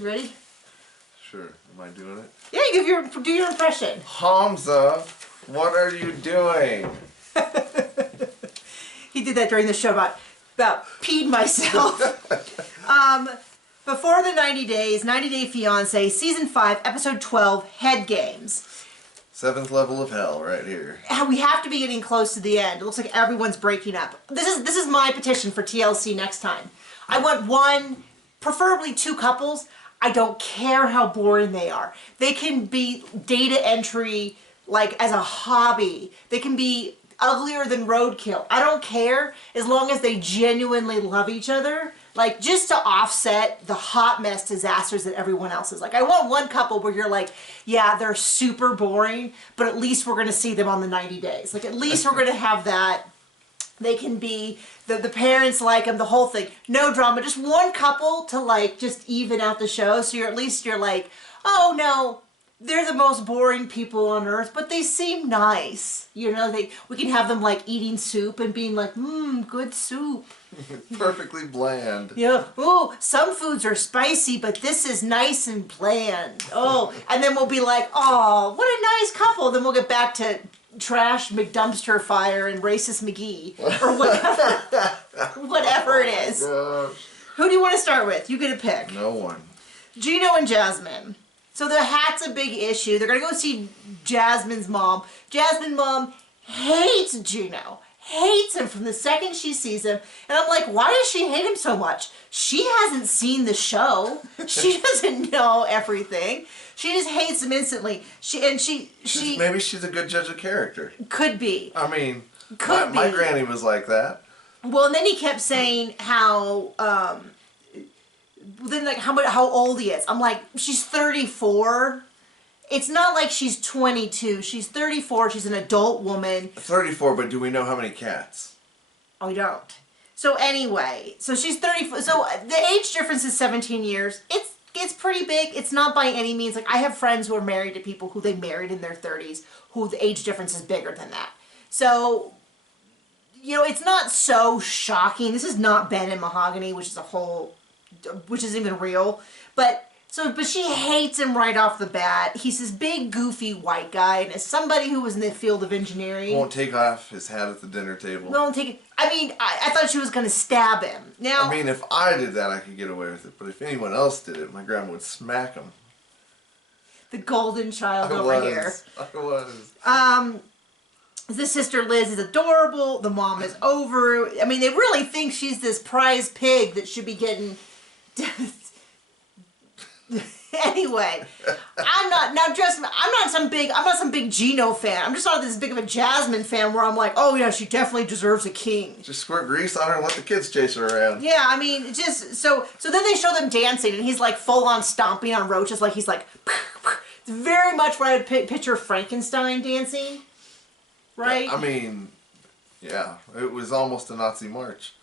You ready? Sure. Am I doing it? Yeah, do your impression. Hamza, what are you doing? He did that during the show about peeing myself. Before the 90 Days, 90 Day Fiance, Season 5, Episode 12, Head Games. 7th level of hell right here. We have to be getting close to the end. It looks like everyone's breaking up. This is my petition for TLC next time. I want one, preferably 2 couples. I don't care how boring they are. They can be data entry, like, as a hobby. They can be uglier than roadkill. I don't care, as long as they genuinely love each other. Like, just to offset the hot mess disasters that everyone else is. Like, I want one couple where you're like, yeah, they're super boring, but at least we're going to see them on the 90 days. Like, at least we're going to have that. They can be, the parents like them, the whole thing. No drama, just one couple to, like, just even out the show. So at least you're like, oh, no, they're the most boring people on earth, but they seem nice. You know, we can have them, like, eating soup and being like, good soup. Perfectly bland. Yeah. Oh, some foods are spicy, but this is nice and bland. Oh, and then we'll be like, oh, what a nice couple. Then we'll get back to trash McDumpster Fire and Racist McGee or whatever it is. Gosh. Who do you want to start with? You get a pick. No one. Gino and Jasmine. So the hat's a big issue. They're going to go see Jasmine's mom. Jasmine's mom hates Gino. Hates him from the second she sees him. And I'm like, why does she hate him so much? She hasn't seen the show. She doesn't know everything. She just hates him instantly. Maybe she's a good judge of character. Could be. I mean, my granny was like that. Well, and then he kept saying how, then like how old he is. I'm like, she's 34. It's not like she's 22. She's 34. She's an adult woman. 34, but do we know how many cats? Oh, we don't. So anyway, so she's 34. So the age difference is 17 years. It's pretty big. It's not by any means. Like, I have friends who are married to people who they married in their 30s, who the age difference is bigger than that. So, you know, it's not so shocking. This is not Ben and Mahogany, which isn't even real. But she hates him right off the bat. He's this big, goofy white guy, and as somebody who was in the field of engineering... Won't take off his hat at the dinner table. Won't take it... I mean, I thought she was going to stab him. Now, I mean, if I did that, I could get away with it. But if anyone else did it, my grandma would smack him. The golden child over here. I was. The sister Liz is adorable. The mom is over. I mean, they really think she's this prize pig that should be getting... Anyway, I'm not some big Gino fan. I'm just not this big of a Jasmine fan where I'm like, oh yeah, she definitely deserves a king. Just squirt grease on her and let the kids chase her around. Yeah, I mean, just so then they show them dancing and he's like full on stomping on roaches, like he's like, it's very much what I would picture Frankenstein dancing, right? I mean, yeah, it was almost a Nazi march.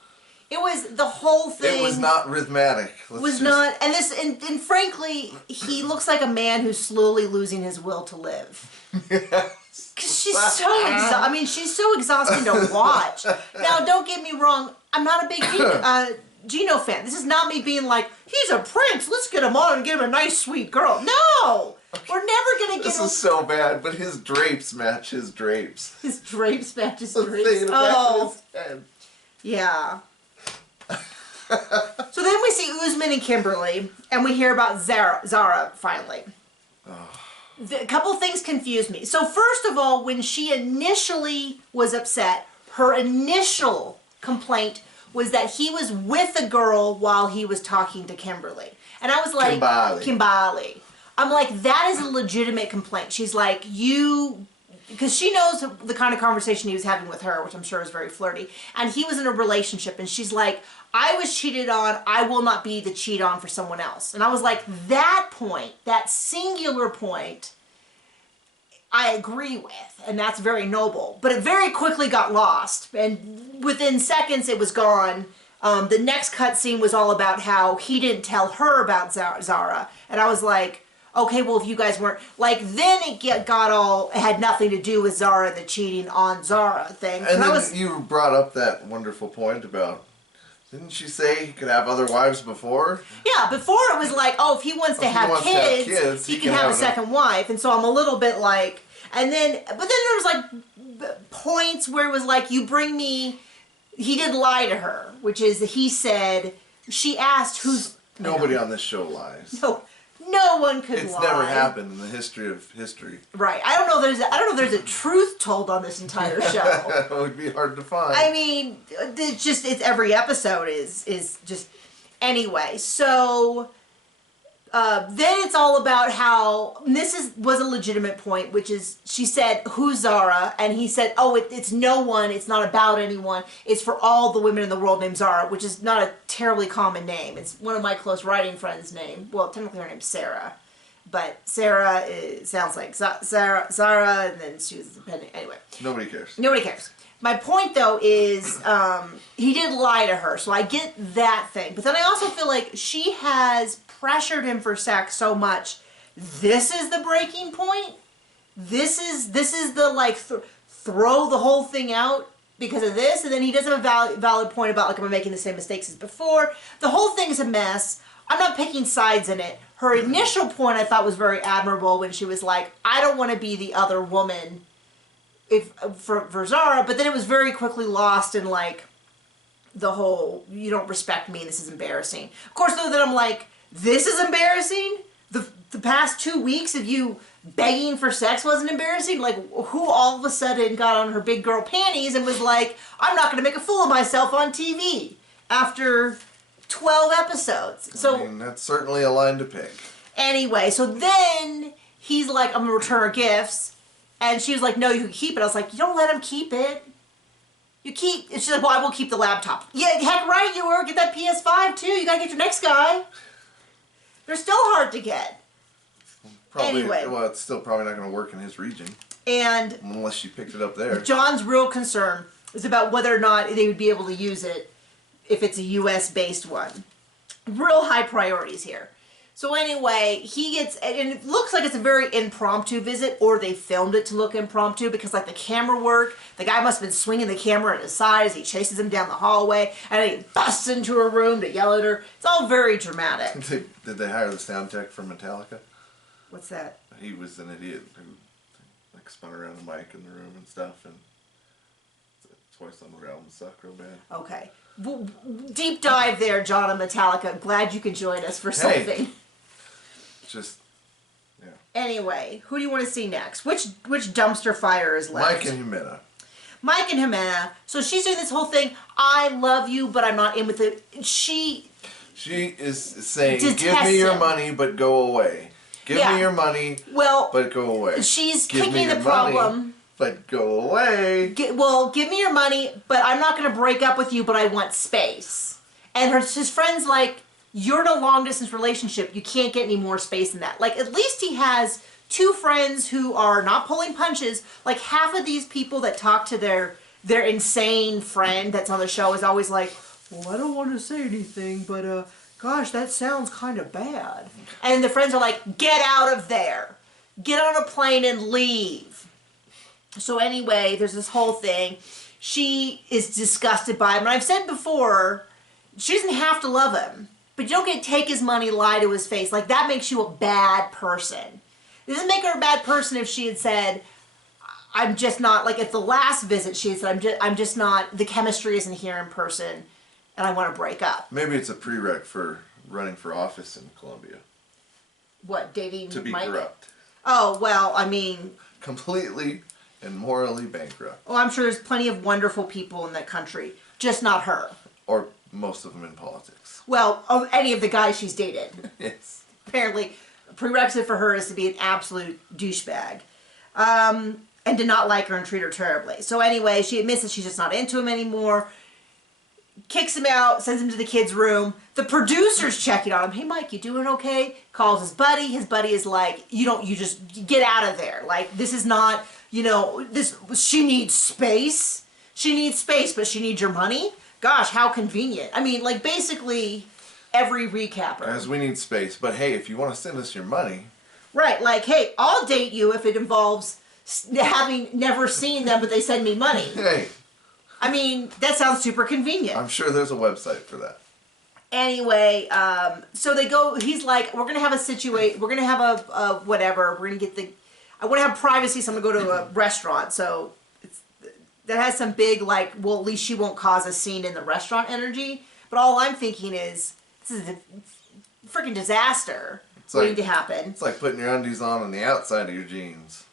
It was the whole thing. It was not rhythmic. And frankly, he looks like a man who's slowly losing his will to live. Because she's she's so exhausting to watch. Now, don't get me wrong, I'm not a big Gino fan. This is not me being like, he's a prince, let's get him on and get him a nice, sweet girl. No! We're never going to get This is so bad, but his drapes match his drapes. His drapes match his drapes. Oh. Yeah. So then we see Usman and Kimberly, and we hear about Zara finally. A couple things confused me. So first of all, when she initially was upset, her initial complaint was that he was with a girl while he was talking to Kimberly. And I was like, Kimberly. I'm like, that is a legitimate complaint. She's like, because she knows the kind of conversation he was having with her, which I'm sure is very flirty. And he was in a relationship, and she's like, I was cheated on, I will not be the cheat on for someone else. And I was like, that point, that singular point, I agree with, and that's very noble. But it very quickly got lost, and within seconds it was gone. The next cutscene was all about how he didn't tell her about Zara. And I was like, okay, well, if you guys weren't, like, then it had nothing to do with Zara, the cheating on Zara thing. And then you brought up that wonderful point about Didn't she say he could have other wives before? Yeah, before it was like, oh, if he wants to have kids, he can have a second wife. And so I'm a little bit like, but then there was like points where it was like, you bring me, he did lie to her, which is he said, she asked who's... Nobody on this show lies. No one could lie. It's never happened in the history of history. Right. I don't know if there's a truth told on this entire show. It would be hard to find. I mean, it's every episode is just anyway. So then it's all about how was a legitimate point, which is she said, "Who's Zara?" and he said, "Oh, it's no one. It's not about anyone. It's for all the women in the world named Zara," which is not a terribly common name. It's one of my close writing friends' name. Well, technically her name's Sarah, but Sarah sounds like Zara, and then she was dependent. Anyway, nobody cares. Nobody cares. My point, though, is he did lie to her, so I get that thing. But then I also feel like she has pressured him for sex so much. This is the breaking point. This is the like throw the whole thing out because of this, and then he does have a valid point about like, am I making the same mistakes as before? The whole thing's a mess. I'm not picking sides in it. Her initial point I thought was very admirable when she was like, I don't want to be the other woman for Zara, but then it was very quickly lost in like the whole, you don't respect me, this is embarrassing. Of course, though, then I'm like, this is embarrassing? The past 2 weeks of you begging for sex wasn't embarrassing? Like, who all of a sudden got on her big girl panties and was like, I'm not going to make a fool of myself on TV after 12 episodes? So, I mean, that's certainly a line to pick. Anyway, so then he's like, I'm going to return her gifts. And she was like, no, you can keep it. I was like, you don't let him keep it. You keep... And she's like, well, I will keep the laptop. Yeah, heck right you were. Get that PS5, too. You gotta get your next guy. They're still hard to get. Probably, anyway. Well, it's still probably not going to work in his region. And... Unless she picked it up there. John's real concern is about whether or not they would be able to use it if it's a U.S.-based one. Real high priorities here. So anyway, he gets, and it looks like it's a very impromptu visit, or they filmed it to look impromptu because like the camera work, the guy must have been swinging the camera at his side as he chases him down the hallway, and then he busts into her room to yell at her. It's all very dramatic. Did they hire the sound tech from Metallica? What's that? He was an idiot who like spun around the mic in the room and stuff, and that's why some of their albums suck real bad. Okay. Deep dive there, John and Metallica. Glad you could join us for something. Just, yeah. Anyway, who do you want to see next? Which dumpster fire is left? Mike and Jimena. Mike and Jimena. So she's doing this whole thing. I love you, but I'm not in with it. She is saying, give me your money, but go away. Give me your money, but go away. She's kicking the problem. But go away. Give me your money, but I'm not going to break up with you, but I want space. And his friend's like, you're in a long-distance relationship. You can't get any more space than that. Like, at least he has two friends who are not pulling punches. Like, half of these people that talk to their insane friend that's on the show is always like, well, I don't want to say anything, but, gosh, that sounds kind of bad. And the friends are like, get out of there. Get on a plane and leave. So anyway, there's this whole thing. She is disgusted by him. And I've said before, she doesn't have to love him. But you don't get to take his money, lie to his face. Like, that makes you a bad person. It doesn't make her a bad person if she had said, I'm just not, like at the last visit she had said, I'm just not, the chemistry isn't here in person, and I want to break up. Maybe it's a prereq for running for office in Colombia. What, dating to be Mike? corrupt. Oh, well, I mean... Completely and morally bankrupt. Oh, I'm sure there's plenty of wonderful people in that country. Just not her. Or most of them in politics. Well, of any of the guys she's dated. Yes. Apparently, a prerequisite for her is to be an absolute douchebag. And to not like her and treat her terribly. So anyway, she admits that she's just not into him anymore. Kicks him out, sends him to the kid's room. The producer's checking on him. Hey, Mike, you doing okay? Calls his buddy. His buddy is like, you just get out of there. Like, this is not, she needs space. She needs space, but she needs your money? Gosh, how convenient. I mean, like, basically, every recapper. As we need space. But hey, if you want to send us your money. Right, like, hey, I'll date you if it involves having never seen them, but they send me money. Hey. I mean, that sounds super convenient. I'm sure there's a website for that. Anyway, so they go, he's like, we're going to have we're going to have a whatever, we're going to get I want to have privacy, so I'm going to go to a restaurant. So that has some big, like, well, at least she won't cause a scene in the restaurant energy. But all I'm thinking is, this is a freaking disaster waiting to happen. It's like putting your undies on the outside of your jeans.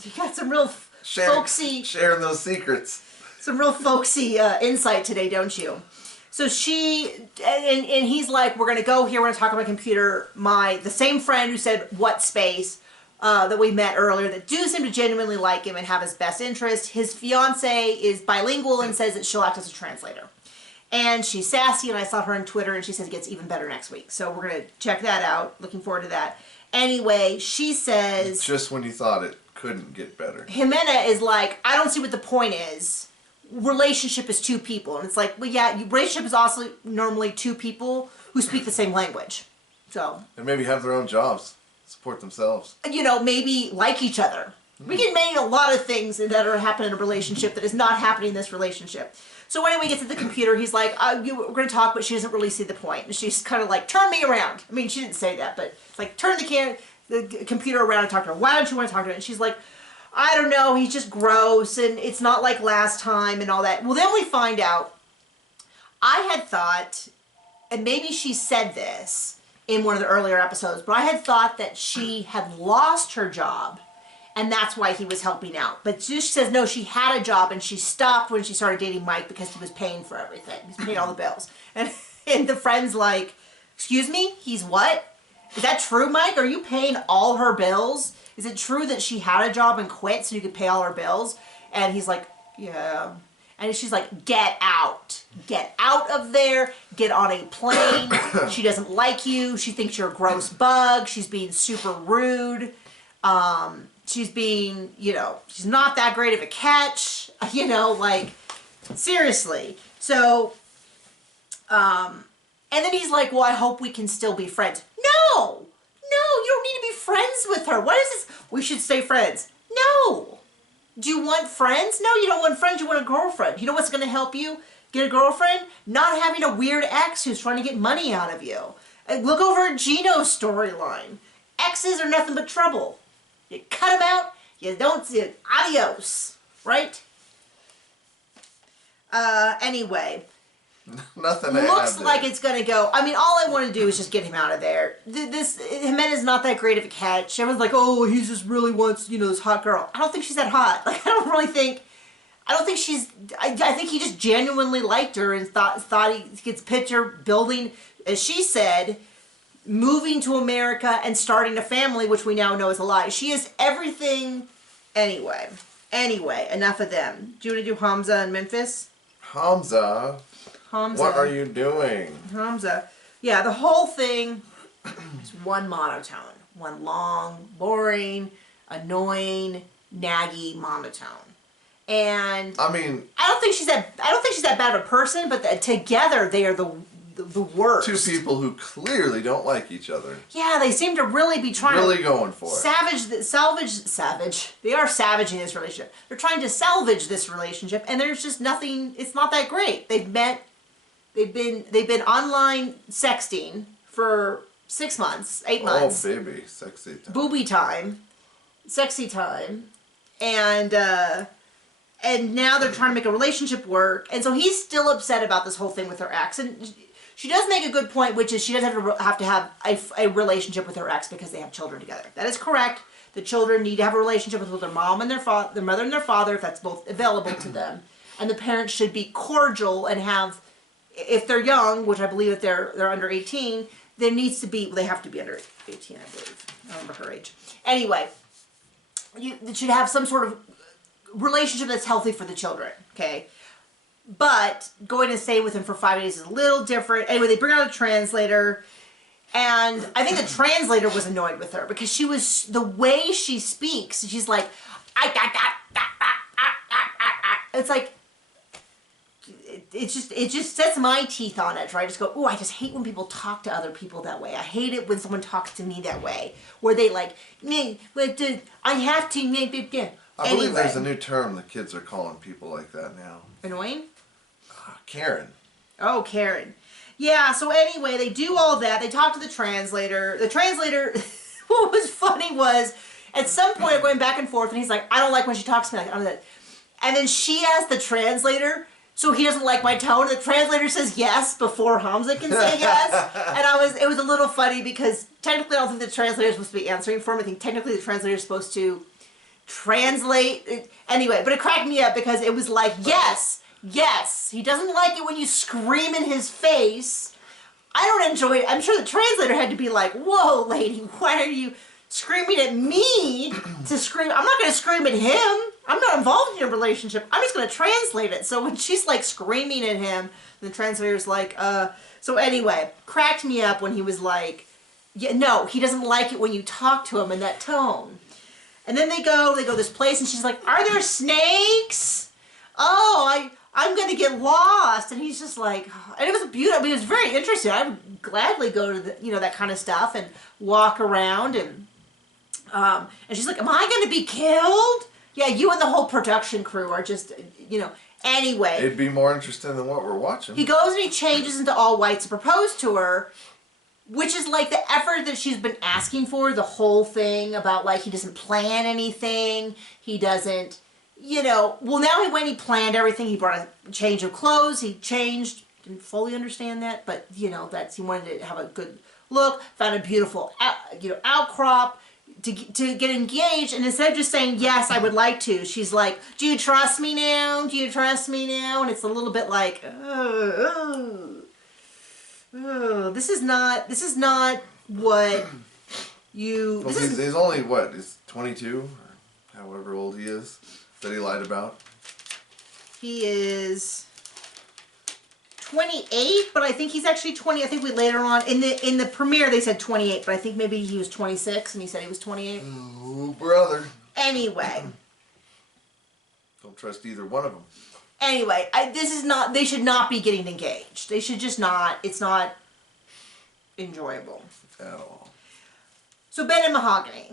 You got some real folksy... Sharing those secrets. Some real folksy insight today, don't you? So she, and he's like, we're going to go here, we're going to talk on my computer. The same friend who said, what space, that we met earlier, that do seem to genuinely like him and have his best interest. His fiance is bilingual and says that she'll act as a translator. And she's sassy, and I saw her on Twitter, and she says it gets even better next week. So we're going to check that out. Looking forward to that. Anyway, she says... Just when you thought it couldn't get better. Jimena is like, I don't see what the point is. Relationship is two people. And it's like, well, yeah, relationship is also normally two people who speak the same language. So... And maybe have their own jobs. Support themselves. You know, maybe like each other. We can name a lot of things that are happening in a relationship that is not happening in this relationship. So anyway, he gets at the computer. He's like, we're going to talk, but she doesn't really see the point. And she's kind of like, turn me around. I mean, she didn't say that, but it's like, turn the computer around and talk to her. Why don't you want to talk to her? And she's like, I don't know. He's just gross, and it's not like last time and all that. Well, then we find out, I had thought, and maybe she said this in one of the earlier episodes, but I had thought that she had lost her job, and that's why he was helping out. But she says, no, she had a job, and she stopped when she started dating Mike because he was paying for everything. He was paying all the bills. And the friend's like, excuse me? He's what? Is that true, Mike? Are you paying all her bills? Is it true that she had a job and quit so you could pay all her bills? And he's like, yeah. And she's like, get out. Get out of there. Get on a plane. She doesn't like you. She thinks you're a gross bug. She's being super rude. She's being, she's not that great of a catch. Like, seriously. So, and then he's like, well, I hope we can still be friends. No! No, you don't need to be friends with her. What is this? We should stay friends. No! Do you want friends? No, you don't want friends. You want a girlfriend. You know what's going to help you get a girlfriend? Not having a weird ex who's trying to get money out of you. And look over at Gino's storyline. Exes are nothing but trouble. You cut them out, you don't see it. Adios. Right? Anyway. Nothing looks like it's going to go. I mean, all I want to do is just get him out of there. Jimena's not that great of a catch. Everyone's like, oh, he just really wants, this hot girl. I don't think she's that hot. Like, I don't think she's, I think he just genuinely liked her and thought he gets picture building, as she said, moving to America and starting a family, which we now know is a lie. She is everything. Anyway, enough of them. Do you want to do Hamza and Memphis? Hamza. What are you doing? Hamza. Yeah, the whole thing is one monotone. One long, boring, annoying, naggy monotone. And I mean, I don't think she's that bad of a person, but together they are the worst. Two people who clearly don't like each other. Yeah, they seem to really be trying to going for it. Savage. They are savaging this relationship. They're trying to salvage this relationship, and there's just nothing. It's not that great. They've been online sexting for 6 months, 8 months. Oh, baby, sexy time. Booby time, sexy time, and now they're trying to make a relationship work, and so he's still upset about this whole thing with her ex. And she does make a good point, which is she doesn't have to have a relationship with her ex because they have children together. That is correct. The children need to have a relationship with their mom and their mother and their father, if that's both available to them. And the parents should be cordial and have, if they're young, which I believe that they're under 18, there needs to be, well, they have to be under 18, I believe. I don't remember her age. Anyway, you should have some sort of relationship that's healthy for the children, okay? But going and staying with him for 5 days is a little different. Anyway, they bring out a translator, and I think the translator was annoyed with her because the way she speaks, she's like, it's like, it just sets my teeth on it, right? I just go, oh, I just hate when people talk to other people that way. I hate it when someone talks to me that way, where they like, I have to, I believe there's a new term the kids are calling people like that now. Annoying? Karen. Oh, Karen. Yeah, so anyway, they do all that. They talk to the translator. The translator, what was funny was, at some point, they're going back and forth, and he's like, I don't like when she talks to me like that. And then she asks the translator, so he doesn't like my tone. The translator says yes before Hamza can say yes. And it was a little funny because technically I don't think the translator is supposed to be answering for him. I think technically the translator is supposed to translate. Anyway, but it cracked me up because it was like, yes. He doesn't like it when you scream in his face. I don't enjoy it. I'm sure the translator had to be like, whoa, lady, why are you screaming at me to scream? I'm not going to scream at him. I'm not involved in your relationship. I'm just going to translate it. So when she's like screaming at him, the translator's like, So anyway, cracked me up when he was like, yeah, no, he doesn't like it when you talk to him in that tone. And then they go this place and she's like, are there snakes? Oh, I'm going to get lost. And he's just like, and it was beautiful. I mean, it was very interesting. I would gladly go to that kind of stuff and walk around and she's like, am I going to be killed? Yeah, you and the whole production crew are just, anyway. It'd be more interesting than what we're watching. He goes and he changes into all white to propose to her, which is like the effort that she's been asking for, the whole thing about like he doesn't plan anything. He doesn't, well, now he went, he planned everything. He brought a change of clothes. He changed. Didn't fully understand that, but, he wanted to have a good look, found a beautiful, outcrop. To get engaged, and instead of just saying, yes, I would like to, she's like, do you trust me now? Do you trust me now? And it's a little bit like, this is not what you... Well, he's only, what, he's 22? However old he is, that he lied about? He is 28, but I think he's actually 20. I think we later on in the premiere they said 28, but I think maybe he was 26 and he said he was 28. Oh, brother. Anyway. Don't trust either one of them. Anyway, they should not be getting engaged. They should just not. It's not enjoyable. At all. So Ben and Mahogany,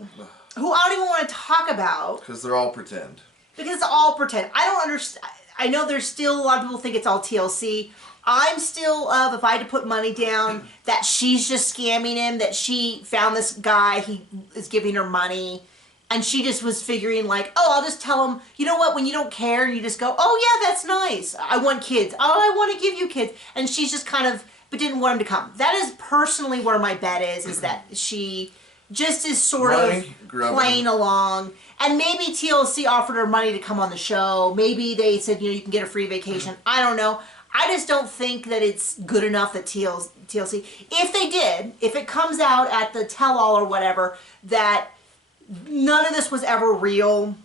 who I don't even want to talk about. Because they're all pretend. Because it's all pretend. I don't understand. I know there's still a lot of people think it's all TLC. I'm still if I had to put money down, that she's just scamming him, that she found this guy, he is giving her money, and she just was figuring like, oh, I'll just tell him, you know what, when you don't care, you just go, oh yeah, that's nice, I want kids, oh, I want to give you kids, and she's just kind of, but didn't want him to come. That is personally where my bet is that she just is sort of playing along, and maybe TLC offered her money to come on the show, maybe they said, you can get a free vacation, I don't know. I just don't think that it's good enough that TLC, if it comes out at the tell-all or whatever, that none of this was ever real,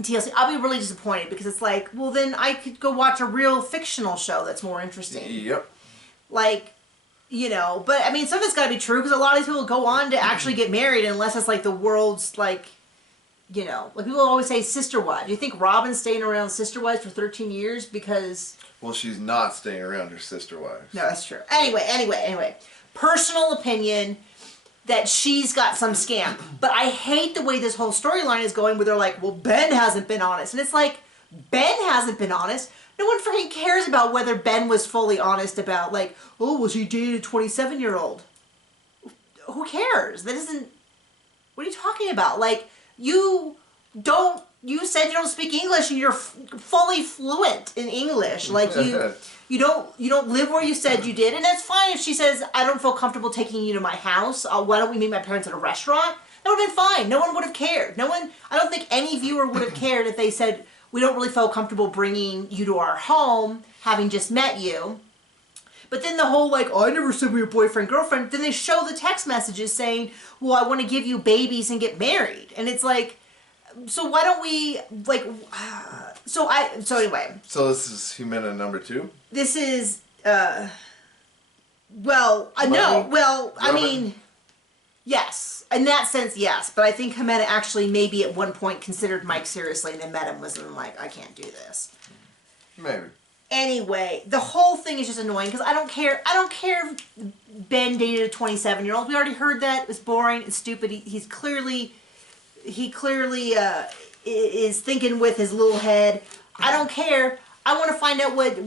TLC, I'll be really disappointed because it's like, well then I could go watch a real fictional show that's more interesting. Yep. Like, but I mean some of it's gotta be true because a lot of these people go on to actually get married unless it's like the world's like, like people always say sister wives. Do you think Robin's staying around sister wives for 13 years because... Well, she's not staying around her sister wives. No, that's true. Anyway. Personal opinion that she's got some scam. But I hate the way this whole storyline is going where they're like, well, Ben hasn't been honest. And it's like, Ben hasn't been honest. No one freaking cares about whether Ben was fully honest about like, oh, well, she dated a 27-year-old. Who cares? That isn't... What are you talking about? Like, you said you don't speak English and you're fully fluent in English. Like you don't live where you said you did, and that's fine if she says I don't feel comfortable taking you to my house. Why don't we meet my parents at a restaurant? That would have been fine. No one would have cared. I don't think any viewer would have cared if they said we don't really feel comfortable bringing you to our home, having just met you. But then the whole like, oh, I never said we were boyfriend girlfriend. Then they show the text messages saying, well, I want to give you babies and get married, and it's like. So why don't we, like, so anyway. So this is Jimena number 2? This is, no, well, I mean, yes. In that sense, yes. But I think Jimena actually maybe at one point considered Mike seriously and then met him was like, I can't do this. Maybe. Anyway, the whole thing is just annoying because I don't care if Ben dated a 27-year-old. We already heard that. It's boring. It's stupid. He clearly is thinking with his little head. I don't care. I want to find out what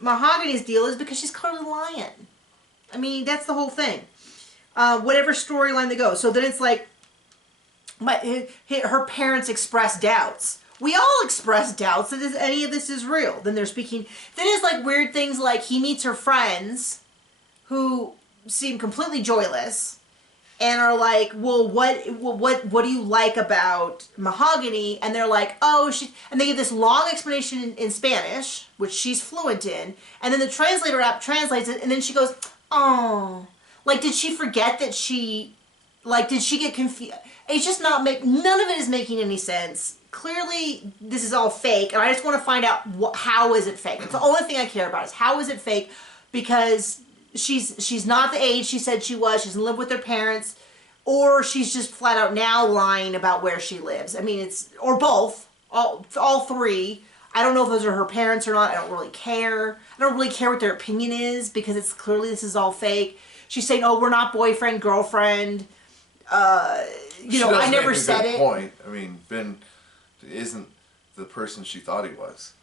Mahogany's deal is because she's clearly lying. I mean, that's the whole thing. Whatever storyline they go. So then it's like, her parents express doubts. We all express doubts that any of this is real. Then they're speaking. Then it's like weird things like he meets her friends who seem completely joyless and are like, well, what do you like about Mahogany? And they're like, oh, and they give this long explanation in Spanish, which she's fluent in, and then the translator app translates it, and then she goes, oh, like, did she forget that did she get confused? It's just none of it is making any sense. Clearly, this is all fake, and I just want to find out how is it fake. It's the only thing I care about is how is it fake, because she's not the age she said she was. She doesn't live with her parents, or she's just flat out now lying about where she lives. I mean, or both, all three. I don't know if those are her parents or not. I don't really care. I don't really care what their opinion is because it's clearly this is all fake. She's saying, "Oh, we're not boyfriend, girlfriend." I never said it. Point. I mean, Ben isn't the person she thought he was.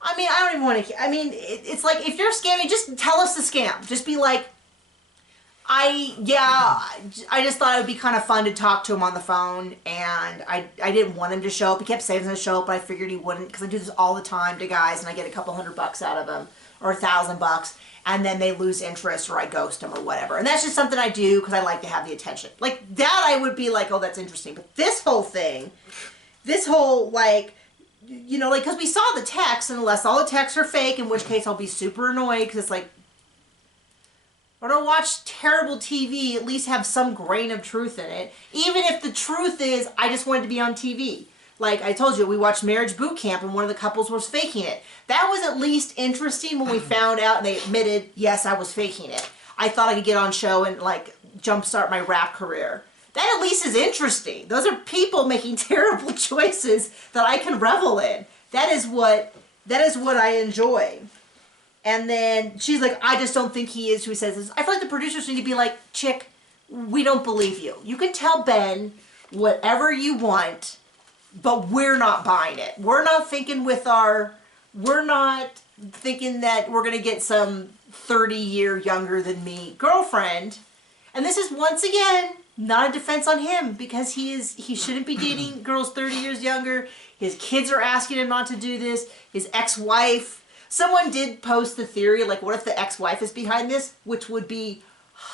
I mean, I don't even want to. I mean, it's like if you're scamming, just tell us the scam. Just be like, I just thought it would be kind of fun to talk to him on the phone, and I didn't want him to show up. He kept saying he was going to show up, but I figured he wouldn't because I do this all the time to guys, and I get a couple $100 out of them or $1,000, and then they lose interest or I ghost them or whatever. And that's just something I do because I like to have the attention. Like that, I would be like, oh, that's interesting. But this whole thing, like, because we saw the text, and unless all the texts are fake, in which case I'll be super annoyed because it's like, or to watch terrible TV, at least have some grain of truth in it. Even if the truth is, I just wanted to be on TV. Like I told you, we watched Marriage Boot Camp and one of the couples was faking it. That was at least interesting when we found out and they admitted, yes, I was faking it. I thought I could get on show and like jumpstart my rap career. That at least is interesting. Those are people making terrible choices that I can revel in. That is what I enjoy. And then she's like, I just don't think he is who he says this. I feel like the producers need to be like, chick, we don't believe you. You can tell Ben whatever you want, but we're not buying it. We're not thinking that we're going to get some 30-year younger than me girlfriend. And this is, once again, not a defense on him because he shouldn't be dating girls 30 years younger. His kids are asking him not to do this. His ex-wife. Someone did post the theory, like, what if the ex-wife is behind this? Which would be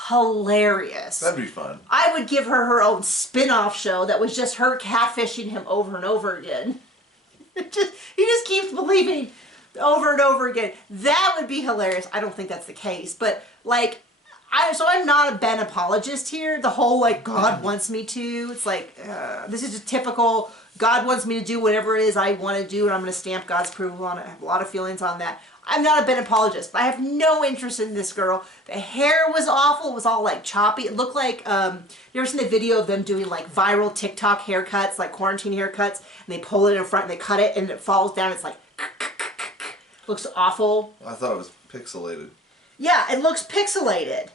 hilarious. That'd be fun. I would give her own spin-off show that was just her catfishing him over and over again. He just keeps believing over and over again. That would be hilarious. I don't think that's the case. But, like, I'm not a Ben apologist here. The whole, like, God wants me to. It's like, this is just typical. God wants me to do whatever it is I want to do, and I'm going to stamp God's approval on it. I have a lot of feelings on that. I'm not a Ben apologist, but I have no interest in this girl. The hair was awful. It was all, like, choppy. It looked like, you ever seen the video of them doing, like, viral TikTok haircuts, like quarantine haircuts, and they pull it in front, and they cut it, and it falls down. It's like, looks awful. I thought it was pixelated. Yeah, it looks pixelated.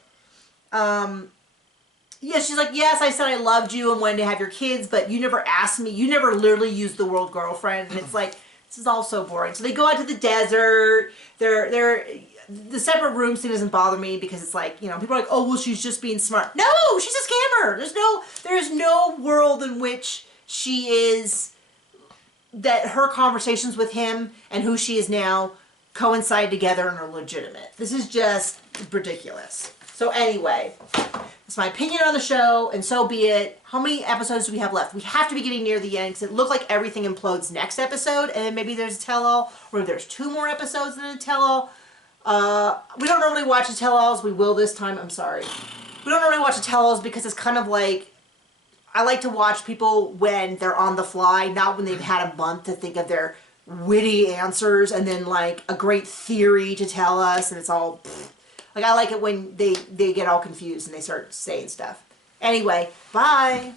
Yeah, she's like, yes, I said I loved you and wanted to have your kids, but you never asked me. You never literally used the word girlfriend. And it's like, this is all so boring. So they go out to the desert. The separate rooms thing doesn't bother me because it's like, people are like, oh, well, she's just being smart. No, she's a scammer. There's no world in which she is, that her conversations with him and who she is now coincide together and are legitimate. This is just ridiculous. So anyway, that's my opinion on the show, and so be it. How many episodes do we have left? We have to be getting near the end because it looked like everything implodes next episode, and then maybe there's a tell-all, or there's 2 more episodes than a tell-all. We don't normally watch the tell-alls. We will this time. I'm sorry. We don't normally watch the tell-alls because it's kind of like, I like to watch people when they're on the fly, not when they've had a month to think of their witty answers and then like a great theory to tell us, and it's all... Like, I like it when they get all confused and they start saying stuff. Anyway, bye.